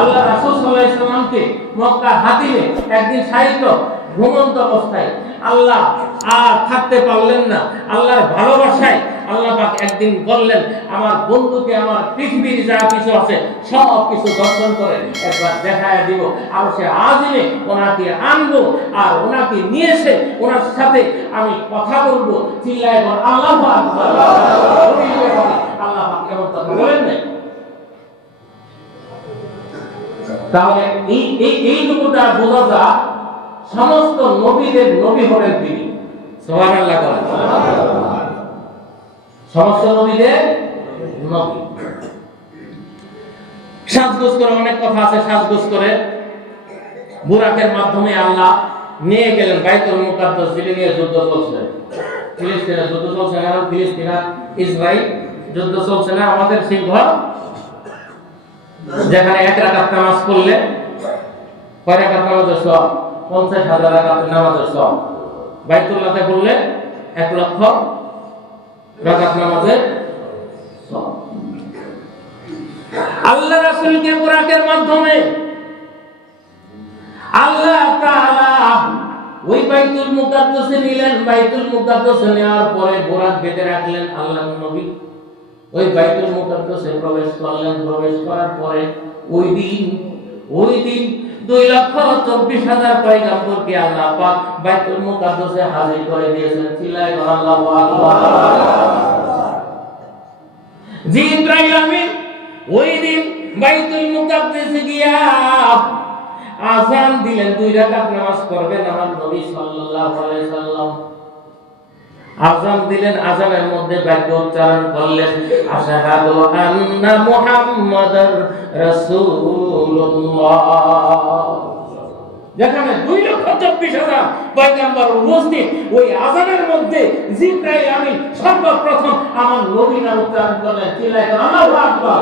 আল্লাহ একদিন সাহিত্য ঘুমন্ত অবস্থায় আল্লাহ আর থাকতে পারলেন না। আল্লাহর ভালোবাসায় আল্লাহ পাক একদিন বললেন, আমার বন্ধুকে আমার পৃথিবীর যা কিছু আছে সব কিছু দর্শন করে একবার দেখায় দিব। আর সে আজিমে ওনাকে আনব আর ওনাকে নিয়ে এসে ওনার সাথে আমি কথা বলব। চিল্লায় আল্লাহ তাহলে এই এই, এইটুকুটা বোঝা যায় সমস্ত নবীদের নবী হলেন তিনি। সুবহানাল্লাহ বলেন। সমস্ত নবীদের নবী। সাজগোজ করে অনেক কথা আছে, সাজগোজ করে। বুরাকের মাধ্যমে আল্লাহ নিয়ে গেলেন বাইতুল মুকাদ্দাস নিয়ে যুদ্ধ চলছে। ফিলিস্তিনে যুদ্ধ চলছে কারণ ফিলিস্তিন আর ইসরাইল যুদ্ধ চলছে না, আমাদের সেই ঘর যেখানে এক রাকাত নামাজ পড়লে কয় রাকাত নামাজের সব পঞ্চাশ হাজার রাকাত নামাজের সব বাইতুল্লাহতে পড়লে এক লক্ষ রাকাত নামাজের আল্লাহ রাসূলকে বুরাকের মাধ্যমে আল্লাহ তাআলা ওই বাইতুল মুকাদ্দাসে নিলেন। বাইতুল মুকাদ্দাসে নেওয়ার পরে বুরাক বেঁধে রাখলেন আল্লাহ নবী। ওই বাইতুল মুকাদ্দাসে প্রবেশ করলেন, প্রবেশ করার পরে ওই দিন ওই দিন দুই লক্ষ চব্বিশ হাজার পয়গাম্বরকে আল্লাহ পাক বাইতুল মুকাদ্দাসে হাজির করে দিয়েছেন। চিল্লায় আল্লাহু আকবার জি ইব্রাহিম আমিন, ওই দিন বাইতুল মুকাদ্দাসে গিয়া আজান দিলেন, দুই রাকাত নামাজ পড়বেন আমার নবী সাল্লাল্লাহু আলাইহি সাল্লাম। আজান দিলেন আজানের মধ্যে বাক্য উচ্চারণ করলেন, আশহাদু আন্না মুহাম্মাদার রাসূলুল্লাহ। যেখানে দুই লক্ষ চব্বিশ হাজার পয়গাম্বর উপস্থিত, ওই আজানের মধ্যে জিব্রাইল আমিন সর্বপ্রথম আমার নবীনা উচ্চারণ করলেন। চিল্লায় আল্লাহু আকবার।